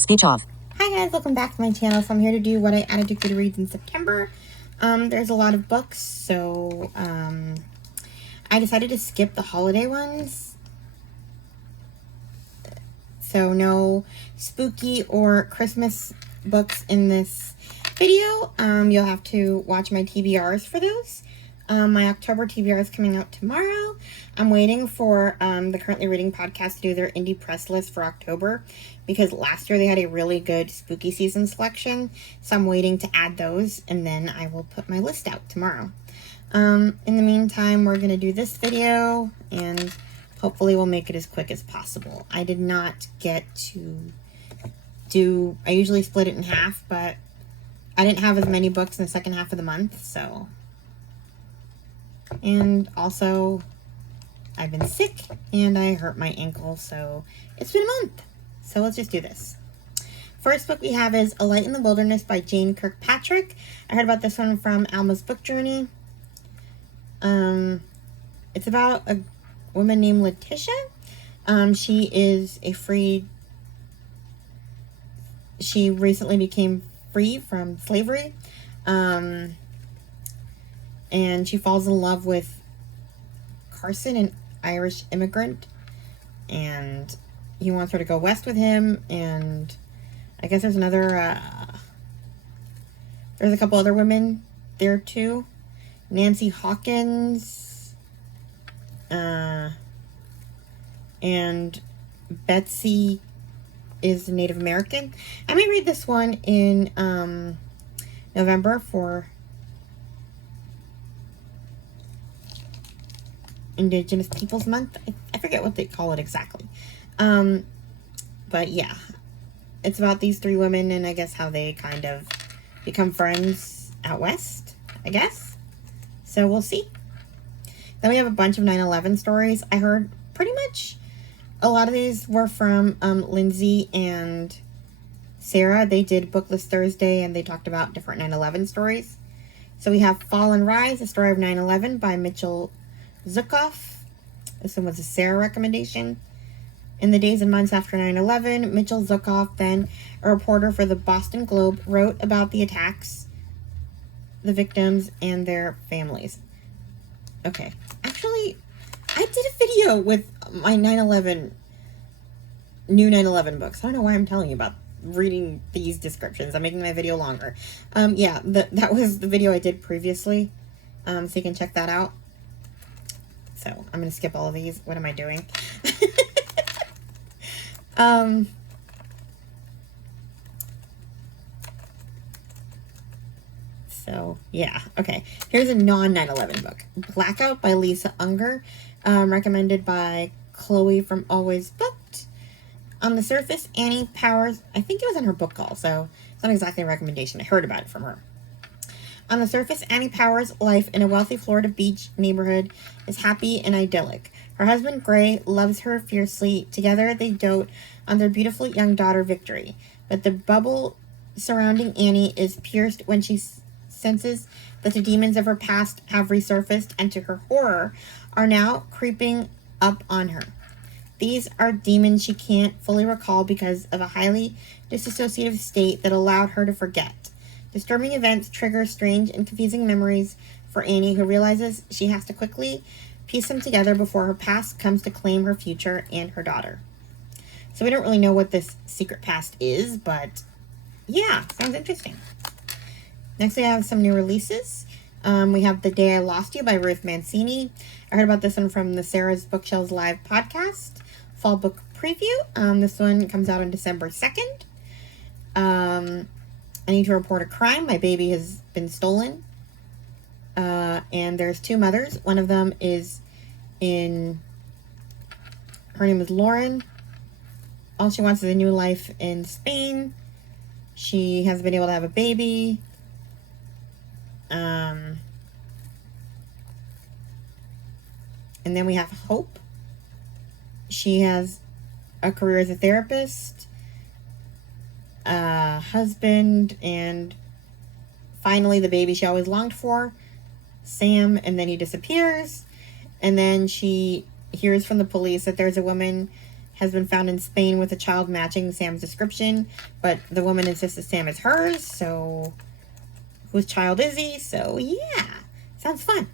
Speech off. Hi guys, welcome back to my channel. So I'm here to do what I added to Goodreads in September. There's a lot of books, so I decided to skip the holiday ones. So no spooky or Christmas books in this video. You'll have to watch my TBRs for those. My October TBR is coming out tomorrow. I'm waiting for the Currently Reading podcast to do their indie press list for October, because last year they had a really good spooky season selection. So I'm waiting to add those, and then I will put my list out tomorrow. In the meantime, we're going to do this video, and hopefully we'll make it as quick as possible. I did not get to do, I usually split it in half, but I didn't have as many books in the second half of the month, so. And also, I've been sick, and I hurt my ankle, so it's been a month. So let's just do this. First book we have is A Light in the Wilderness by Jane Kirkpatrick. I heard about this one from Alma's Book Journey. It's about a woman named Letitia. She recently became free from slavery. And she falls in love with Carson, an Irish immigrant, and he wants her to go west with him. And I guess there's there's a couple other women there too. Nancy Hawkins, and Betsy is Native American. I may read this one in November for Indigenous Peoples Month. I forget what they call it exactly. But yeah, it's about these three women, and I guess how they kind of become friends out west, I guess. So we'll see. Then we have a bunch of 9/11 stories. I heard pretty much a lot of these were from Lindsay and Sarah. They did Booklist Thursday, and they talked about different 9/11 stories. So we have Fall and Rise, a story of 9/11 by Mitchell Zukoff. This one was a Sarah recommendation. In the days and months after 9/11, Mitchell Zukoff, then a reporter for the Boston Globe, wrote about the attacks, the victims, and their families. Okay, actually, I did a video with my new 9/11 books. I don't know why I'm telling you about reading these descriptions. I'm making my video longer. Yeah, that was the video I did previously, so you can check that out. So I'm going to skip all of these. What am I doing? So yeah, okay. Here's a non-9/11 book. Blackout by Lisa Unger, recommended by Chloe from Always Booked. On the surface, Annie Powers, I think it was in her book call, so it's not exactly a recommendation. I heard about it from her. On the surface, Annie Powers' life in a wealthy Florida beach neighborhood is happy and idyllic. Her husband, Gray, loves her fiercely. Together, they dote on their beautiful young daughter, Victory. But the bubble surrounding Annie is pierced when she senses that the demons of her past have resurfaced, and to her horror, are now creeping up on her. These are demons she can't fully recall because of a highly dissociative state that allowed her to forget. Disturbing events trigger strange and confusing memories for Annie, who realizes she has to quickly piece them together before her past comes to claim her future and her daughter. So we don't really know what this secret past is, but yeah, sounds interesting. Next we have some new releases. We have The Day I Lost You by Ruth Mancini. I heard about this one from the Sarah's Bookshelves Live podcast, fall book preview. This one comes out on December 2nd. I need to report a crime. My baby has been stolen. And there's two mothers. One of them is her name is Lauren. All she wants is a new life in Spain. She hasn't been able to have a baby. And then we have Hope. She has a career as a therapist, husband, and finally the baby she always longed for, Sam. And then he disappears, and then she hears from the police that there's a woman has been found in Spain with a child matching Sam's description, but the woman insists that Sam is hers, so whose child is he? So yeah, sounds fun.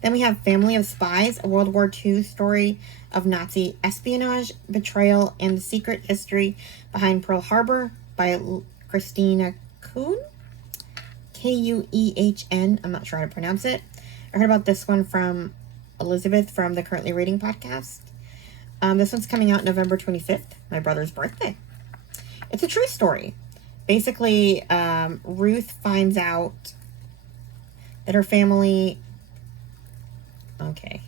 Then we have Family of Spies, a World War II story of Nazi espionage, betrayal, and the secret history behind Pearl Harbor by Christina Kuhn. Kuehn. I'm not sure how to pronounce it. I heard about this one from Elizabeth from the Currently Reading podcast. This one's coming out November 25th, my brother's birthday. It's a true story. Basically, Ruth finds out that her family... Okay.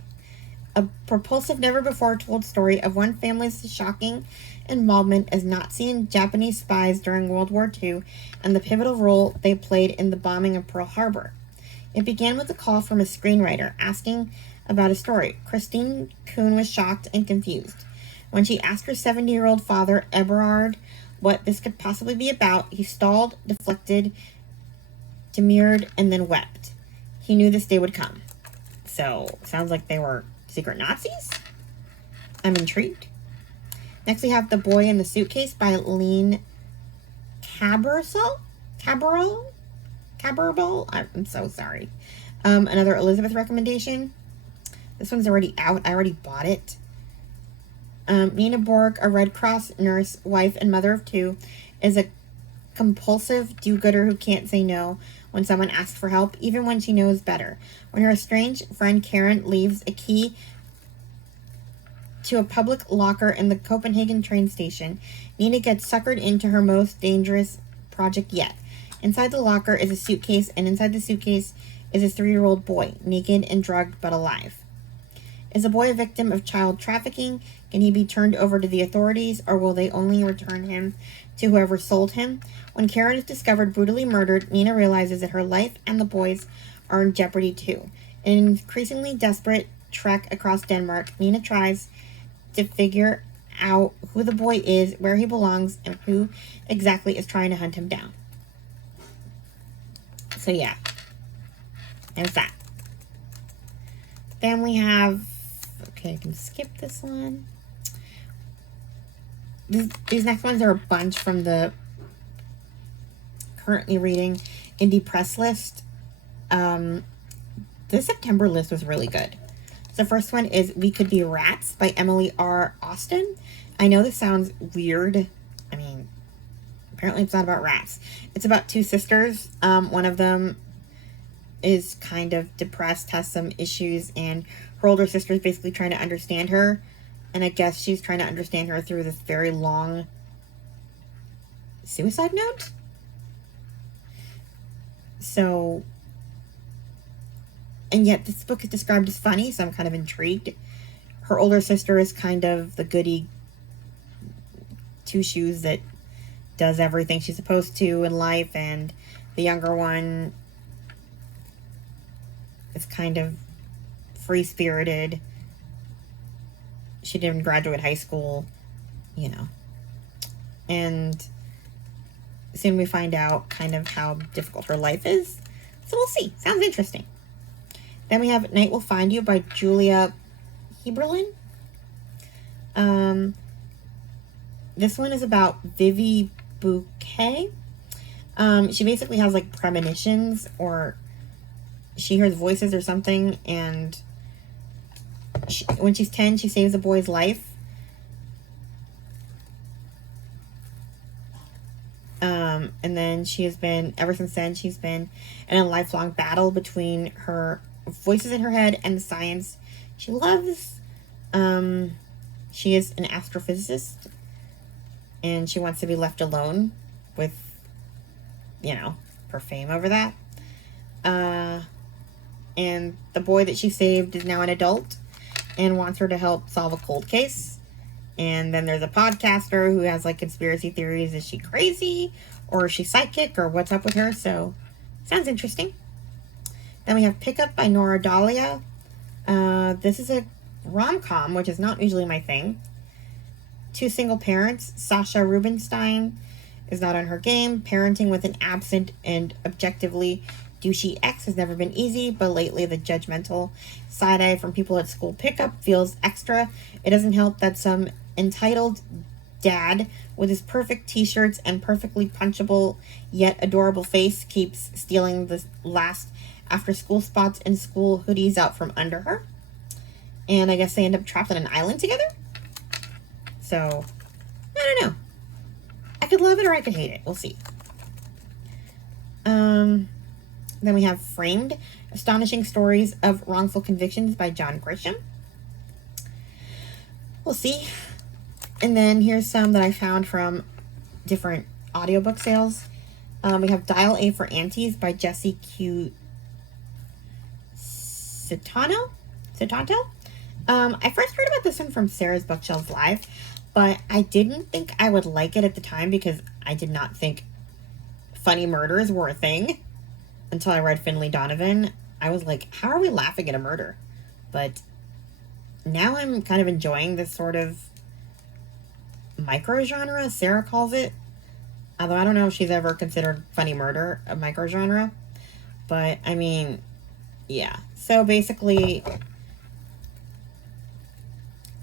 A propulsive, never-before-told story of one family's shocking involvement as Nazi and Japanese spies during World War II and the pivotal role they played in the bombing of Pearl Harbor. It began with a call from a screenwriter asking about a story. Christine Kuhn was shocked and confused. When she asked her 70-year-old father, Eberhard, what this could possibly be about, he stalled, deflected, demurred, and then wept. He knew this day would come. So, sounds like they were secret Nazis? I'm intrigued. Next we have The Boy in the Suitcase by Lean Caberl? I'm so sorry. Another Elizabeth recommendation. This one's already out. I already bought it. Nina Borg, a Red Cross nurse, wife, and mother of two, is a compulsive do-gooder who can't say no when someone asks for help, even when she knows better. When her estranged friend Karen leaves a key to a public locker in the Copenhagen train station, Nina gets suckered into her most dangerous project yet. Inside the locker is a suitcase, and inside the suitcase is a 3-year-old boy, naked and drugged but alive. Is the boy a victim of child trafficking? Can he be turned over to the authorities, or will they only return him to whoever sold him? When Karen is discovered brutally murdered, Nina realizes that her life and the boy's are in jeopardy too. In an increasingly desperate trek across Denmark, Nina tries to figure out who the boy is, where he belongs, and who exactly is trying to hunt him down. So yeah, there's that. Then we have... Okay, I can skip this one. These next ones are a bunch from the Currently Reading Indie Press list. This September list was really good. So the first one is We Could Be Rats by Emily R. Austin. I know this sounds weird. I mean, apparently it's not about rats. It's about two sisters. One of them is kind of depressed, has some issues, and her older sister is basically trying to understand her. And I guess she's trying to understand her through this very long suicide note. So, and yet this book is described as funny, so I'm kind of intrigued. Her older sister is kind of the goody two shoes that does everything she's supposed to in life, and the younger one is kind of free-spirited. She didn't graduate high school, you know. And soon we find out kind of how difficult her life is. So we'll see. Sounds interesting. Then we have Night Will Find You by Julia Heberlin. This one is about Vivi Bouquet. She basically has like premonitions, or she hears voices or something, and when she's 10, she saves a boy's life. And then she has been, ever since then, she's been in a lifelong battle between her voices in her head and the science she loves. She is an astrophysicist, and she wants to be left alone with, you know, her fame over that. And the boy that she saved is now an adult and wants her to help solve a cold case. And then there's a podcaster who has like conspiracy theories. Is she crazy, or is she psychic, or what's up with her? So, sounds interesting. Then we have Pickup by Nora Dahlia. This is a rom-com, which is not usually my thing. Two single parents. Sasha Rubinstein is not on her game. Parenting with an absent and objectively douchey ex has never been easy, but lately the judgmental side-eye from people at school pickup feels extra. It doesn't help that some entitled dad with his perfect t-shirts and perfectly punchable yet adorable face keeps stealing the last after school spots and school hoodies out from under her. And I guess they end up trapped on an island together. So, I don't know. I could love it or I could hate it. We'll see. Then we have Framed, Astonishing Stories of Wrongful Convictions by John Grisham. We'll see. And then here's some that I found from different audiobook sales. We have Dial A for Aunties by Jesse Q. Citanto? I first heard about this one from Sarah's Bookshelves Live, but I didn't think I would like it at the time because I did not think funny murders were a thing until I read Finley Donovan. I was like, how are we laughing at a murder? But now I'm kind of enjoying this sort of micro-genre, Sarah calls it. Although I don't know if she's ever considered funny murder a micro-genre. But, I mean, yeah. So basically,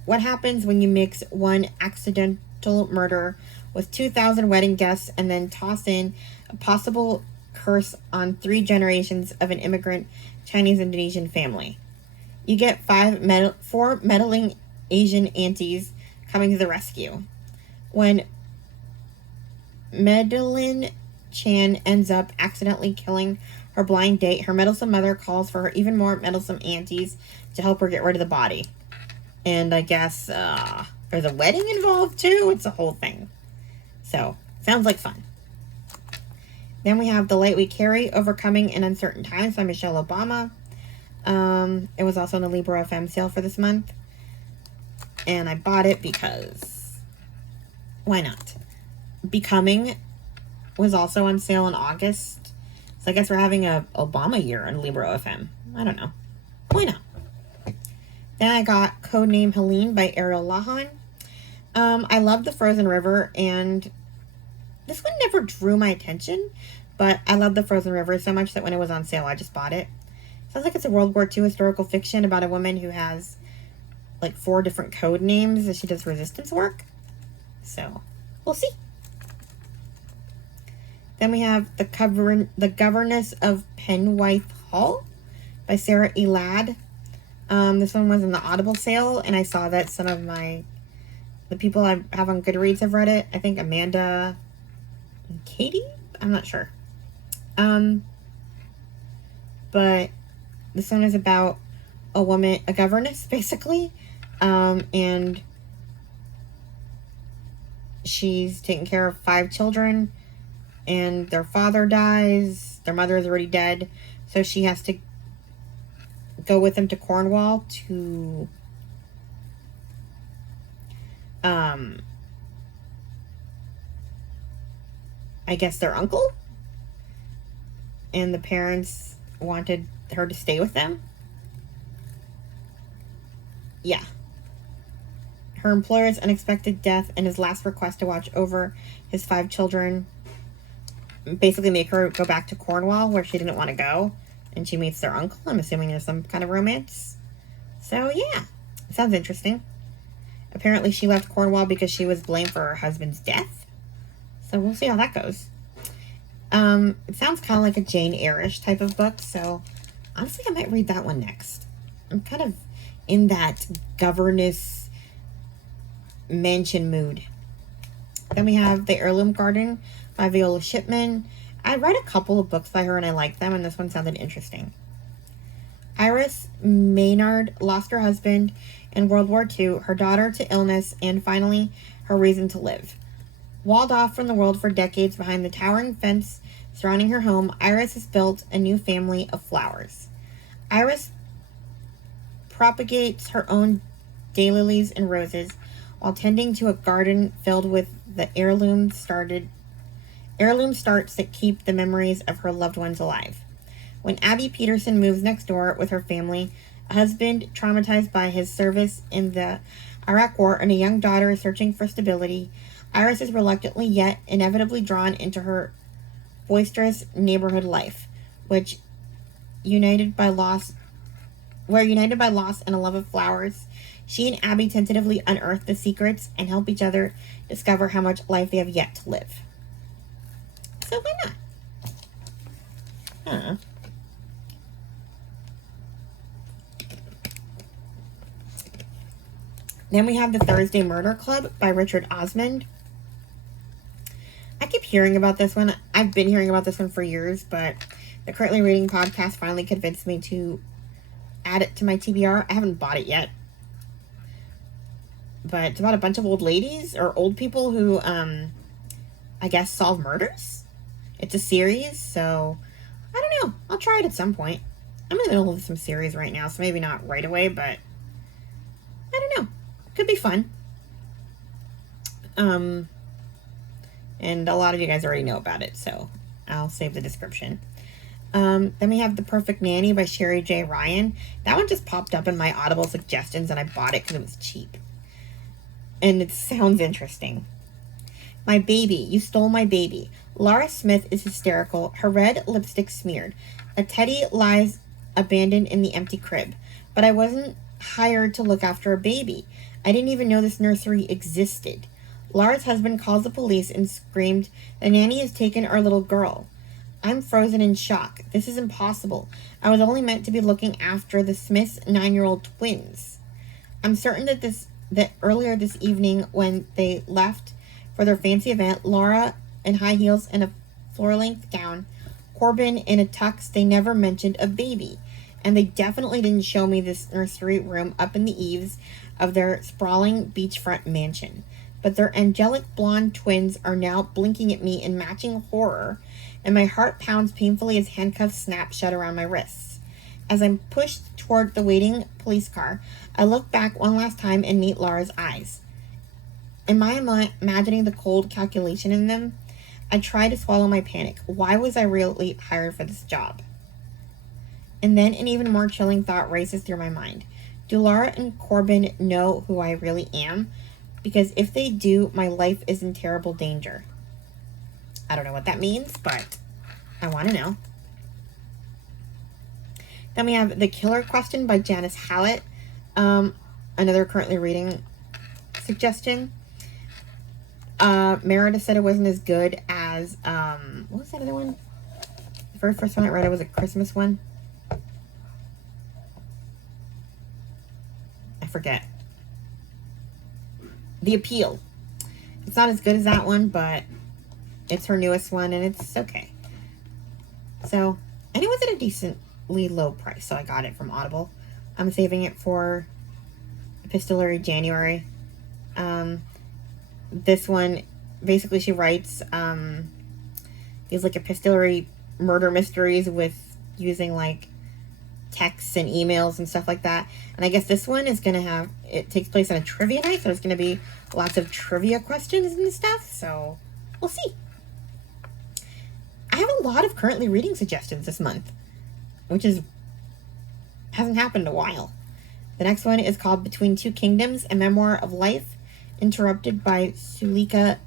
what happens when you mix one accidental murder with 2,000 wedding guests and then toss in a possible curse on 3 generations of an immigrant Chinese-Indonesian family? You get 4 meddling Asian aunties coming to the rescue. When Madeline Chan ends up accidentally killing her blind date, her meddlesome mother calls for her even more meddlesome aunties to help her get rid of the body. And I guess there's a wedding involved too. It's a whole thing. So, sounds like fun. Then we have The Light We Carry, Overcoming in Uncertain Times by Michelle Obama. It was also on the Libro FM sale for this month. And I bought it because, why not? Becoming was also on sale in August. So I guess we're having a Obama year on Libro FM. I don't know. Why not? Then I got Codename Helene by Ariel Lahan. I love The Frozen River, and this one never drew my attention, but I love The Frozen River so much that when it was on sale, I just bought it. Sounds like it's a World War II historical fiction about a woman who has like 4 different code names as she does resistance work. So, we'll see. Then we have The Governess of Penwith Hall by Sarah E. Ladd. This one was in the Audible sale, and I saw that some of the people I have on Goodreads have read it. I think Amanda and Katie? I'm not sure. But this one is about a woman, a governess, basically. And she's taking care of 5 children, and their father dies. Their mother is already dead, so she has to go with them to Cornwall to I guess their uncle, and the parents wanted her to stay with them. Yeah. Her employer's unexpected death and his last request to watch over his 5 children basically make her go back to Cornwall, where she didn't want to go, and she meets their uncle. I'm assuming there's some kind of romance. So, yeah. Sounds interesting. Apparently, she left Cornwall because she was blamed for her husband's death. So, we'll see how that goes. It sounds kind of like a Jane Eyre-ish type of book, so honestly, I might read that one next. I'm kind of in that governess mansion mood. Then we have The Heirloom Garden by Viola Shipman. I read a couple of books by her and I liked them, and this one sounded interesting. Iris Maynard lost her husband in World War II, her daughter to illness, and finally, her reason to live. Walled off from the world for decades behind the towering fence surrounding her home, Iris has built a new family of flowers. Iris propagates her own daylilies and roses while tending to a garden filled with the heirloom starts that keep the memories of her loved ones alive. When Abby Peterson moves next door with her family, a husband traumatized by his service in the Iraq War and a young daughter searching for stability, Iris is reluctantly yet inevitably drawn into her boisterous neighborhood life, united by loss and a love of flowers, She and Abby tentatively unearth the secrets and help each other discover how much life they have yet to live. So why not? Huh. Then we have The Thursday Murder Club by Richard Osmond. I keep hearing about this one. I've been hearing about this one for years, but the Currently Reading podcast finally convinced me to add it to my TBR. I haven't bought it yet. But it's about a bunch of old ladies or old people who, I guess, solve murders. It's a series, so I don't know. I'll try it at some point. I'm in the middle of some series right now, so maybe not right away, but I don't know. Could be fun. And a lot of you guys already know about it, so I'll save the description. Then we have The Perfect Nanny by Sherry J. Ryan. That one just popped up in my Audible suggestions, and I bought it because it was cheap. And it sounds interesting. My baby. You stole my baby. Laura Smith is hysterical, her red lipstick smeared. A teddy lies abandoned in the empty crib. But I wasn't hired to look after a baby. I didn't even know this nursery existed. Laura's husband calls the police and screamed, "The nanny has taken our little girl." I'm frozen in shock. This is impossible. I was only meant to be looking after the Smiths' 9-year-old twins. I'm certain that earlier this evening when they left for their fancy event, Laura in high heels and a floor-length gown, Corbin in a tux, they never mentioned a baby. And they definitely didn't show me this nursery room up in the eaves of their sprawling beachfront mansion. But their angelic blonde twins are now blinking at me in matching horror, and my heart pounds painfully as handcuffs snap shut around my wrists. As I'm pushed toward the waiting police car, I look back one last time and meet Laura's eyes. Am I imagining the cold calculation in them? I try to swallow my panic. Why was I really hired for this job? And then an even more chilling thought races through my mind. Do Laura and Corbin know who I really am? Because if they do, my life is in terrible danger. I don't know what that means, but I want to know. Then we have The Killer Question by Janice Hallett. Another currently reading suggestion. Meredith said it wasn't as good as, what was that other one? The very first one I read, it was a Christmas one. I forget. The Appeal. It's not as good as that one, but it's her newest one, and it's okay. So, and it was at a decently low price, so I got it from Audible. I'm saving it for Epistolary January. This one, basically she writes these like epistolary murder mysteries with using like texts and emails and stuff like that. And I guess this one is going to have, it takes place on a trivia night, so there's going to be lots of trivia questions and stuff, so we'll see. I have a lot of currently reading suggestions this month, which hasn't happened in a while. The next one is called Between Two Kingdoms, a memoir of life interrupted by Sulika,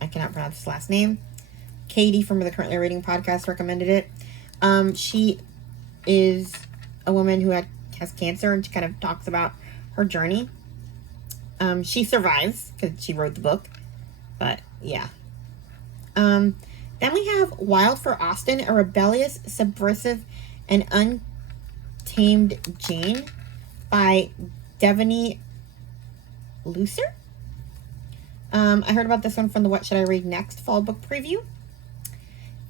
I cannot pronounce his last name. Katie from the Currently Reading podcast recommended it. She is a woman who has cancer, and she kind of talks about her journey. She survives because she wrote the book, but yeah. Then we have Wild for Austin, a rebellious, subversive, and untamed Jane by Devaney Lucer. I heard about this one from the What Should I Read Next fall book preview.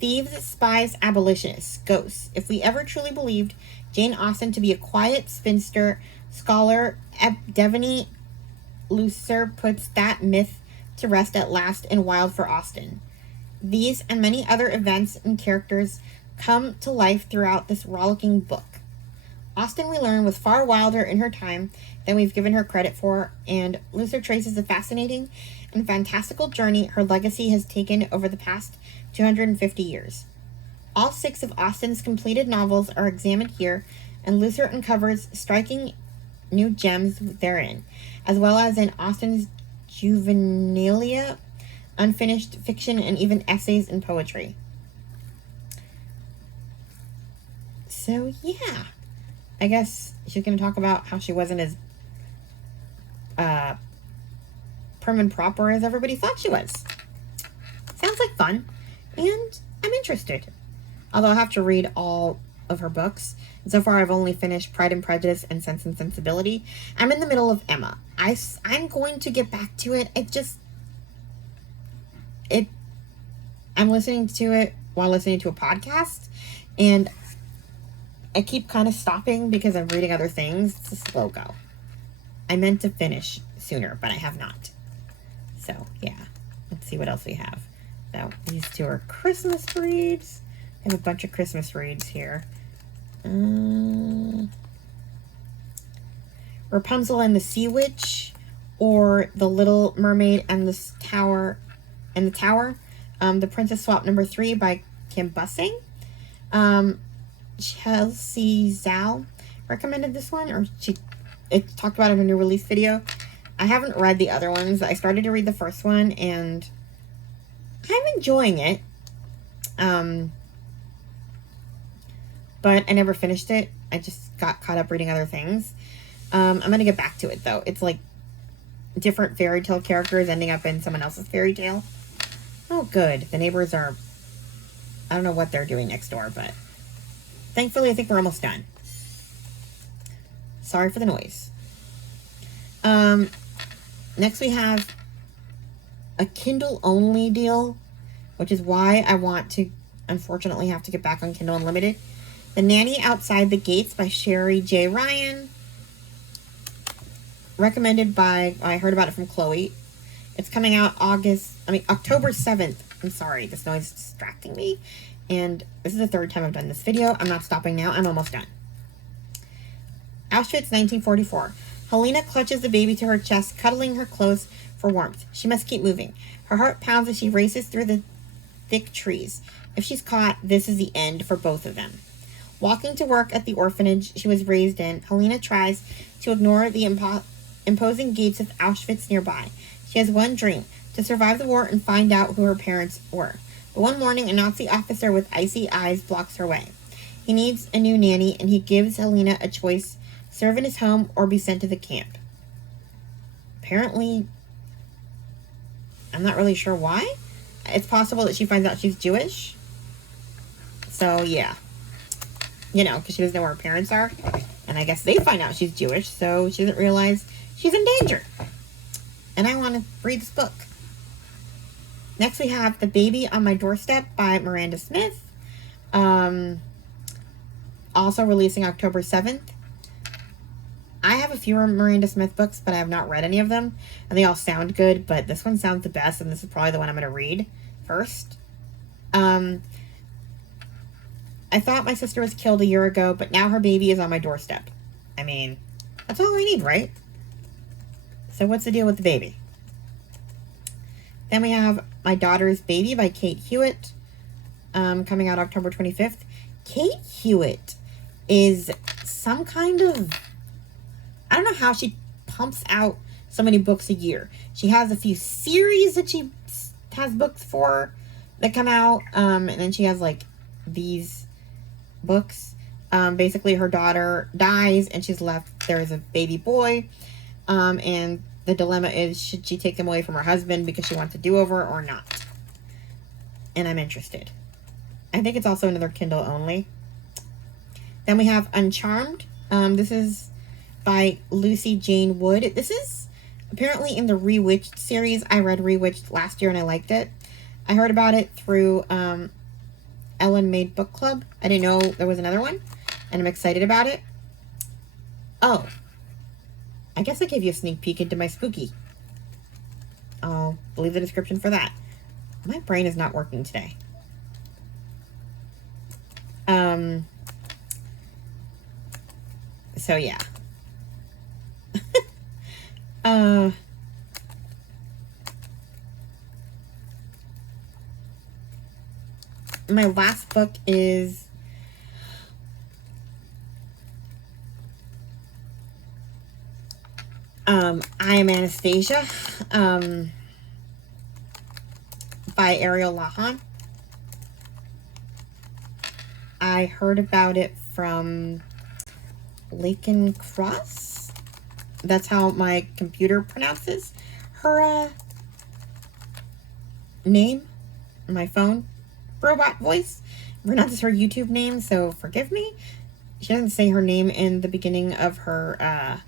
Thieves, Spies, Abolitionists, Ghosts. If we ever truly believed Jane Austen to be a quiet spinster scholar, Devaney Lucer puts that myth to rest at last in Wild for Austin. These and many other events and characters come to life throughout this rollicking book. Austen, we learn, was far wilder in her time than we've given her credit for, and Lucer traces the fascinating and fantastical journey her legacy has taken over the past 250 years. All 6 of Austen's completed novels are examined here, and Lucer uncovers striking new gems therein, as well as in Austen's juvenilia, unfinished fiction, and even essays and poetry. So, yeah. I guess she's going to talk about how she wasn't as prim and proper as everybody thought she was. Sounds like fun, and I'm interested. Although I'll have to read all of her books. And so far, I've only finished Pride and Prejudice and Sense and Sensibility. I'm in the middle of Emma. I'm going to get back to it. I'm listening to it while listening to a podcast, and I keep kind of stopping because I'm reading other things. It's a slow go. I meant to finish sooner, but I have not. So, yeah. Let's see what else we have. So, these two are Christmas reads. I have a bunch of Christmas reads here. Rapunzel and the Sea Witch, or The Little Mermaid and the Tower. The Princess Swap number 3 by Kim Bussing. Chelsea Zhao recommended this one, or it talked about it in a new release video. I haven't read the other ones. I started to read the first one, and I'm enjoying it. But I never finished it. I just got caught up reading other things. I'm going to get back to it, though. It's like different fairy tale characters ending up in someone else's fairy tale. Oh, good. The neighbors are... I don't know what they're doing next door, but... Thankfully, I think we're almost done. Sorry for the noise. Next we have a Kindle-only deal, which is why I want to, unfortunately, have to get back on Kindle Unlimited. The Nanny Outside the Gates by Sherry J. Ryan. Recommended by, I heard about it from Chloe. It's coming out October 7th. I'm sorry, this noise is distracting me. And this is the third time I've done this video. I'm not stopping now. I'm almost done. Auschwitz, 1944. Helena clutches the baby to her chest, cuddling her close for warmth. She must keep moving. Her heart pounds as she races through the thick trees. If she's caught, this is the end for both of them. Walking to work at the orphanage she was raised in, Helena tries to ignore the imposing gates of Auschwitz nearby. She has one dream, to survive the war and find out who her parents were. But one morning, a Nazi officer with icy eyes blocks her way. He needs a new nanny, and he gives Helena a choice: serve in his home or be sent to the camp. Apparently, I'm not really sure why. It's possible that she finds out she's Jewish. So, yeah. You know, because she doesn't know where her parents are. And I guess they find out she's Jewish, so she doesn't realize she's in danger. And I want to read this book. Next we have The Baby on My Doorstep by Miranda Smith. Also releasing October 7th. I have a few Miranda Smith books, but I have not read any of them. And they all sound good, but this one sounds the best, and this is probably the one I'm going to read first. I thought my sister was killed a year ago, but now her baby is on my doorstep. I mean, that's all I need, right? So what's the deal with the baby? Then we have My Daughter's Baby by Kate Hewitt, coming out October 25th. Kate Hewitt is some kind of... I don't know how she pumps out so many books a year. She has a few series that she has books for that come out, and then she has, like, these books. Basically, her daughter dies, and she's left... There's a baby boy, and the dilemma is, should she take them away from her husband because she wants a do-over or not? And I'm interested. I think it's also another Kindle only. Then we have Uncharmed. This is by Lucy Jane Wood. This is apparently in the Rewitched series. I read Rewitched last year and I liked it. I heard about it through Ellen Made Book Club. I didn't know there was another one, and I'm excited about it. Oh, I guess I gave you a sneak peek into my spooky. I'll leave the description for that. My brain is not working today. So yeah. My last book is I Am Anastasia, by Ariel Lahan. I heard about it from Lake and Cross. That's how my computer pronounces her name. My phone robot voice pronounces her YouTube name, so forgive me. She doesn't say her name in the beginning of her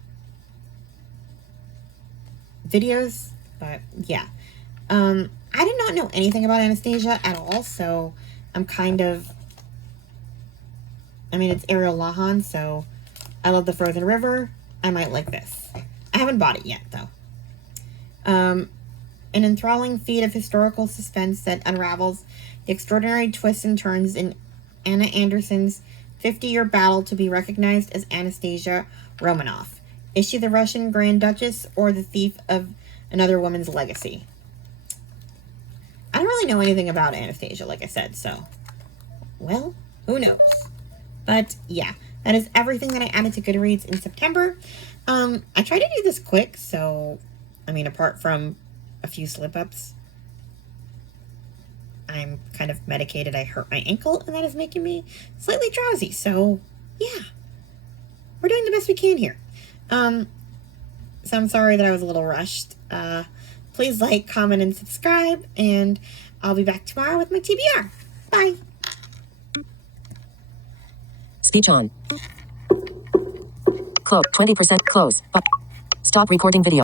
videos, but yeah. I did not know anything about Anastasia at all, so I'm kind of... I mean, it's Ariel Lahan, so I love The Frozen River. I might like this. I haven't bought it yet, though. An enthralling feat of historical suspense that unravels the extraordinary twists and turns in Anna Anderson's 50-year battle to be recognized as Anastasia Romanoff. Is she the Russian Grand Duchess or the thief of another woman's legacy? I don't really know anything about Anastasia, like I said, so... Well, who knows? But, yeah. That is everything that I added to Goodreads in September. I tried to do this quick, so... I mean, apart from a few slip-ups, I'm kind of medicated. I hurt my ankle, and that is making me slightly drowsy. So, yeah. We're doing the best we can here. So I'm sorry that I was a little rushed. Please like, comment, and subscribe, and I'll be back tomorrow with my TBR. Bye. Speech on. Close. 20% close. Stop recording video.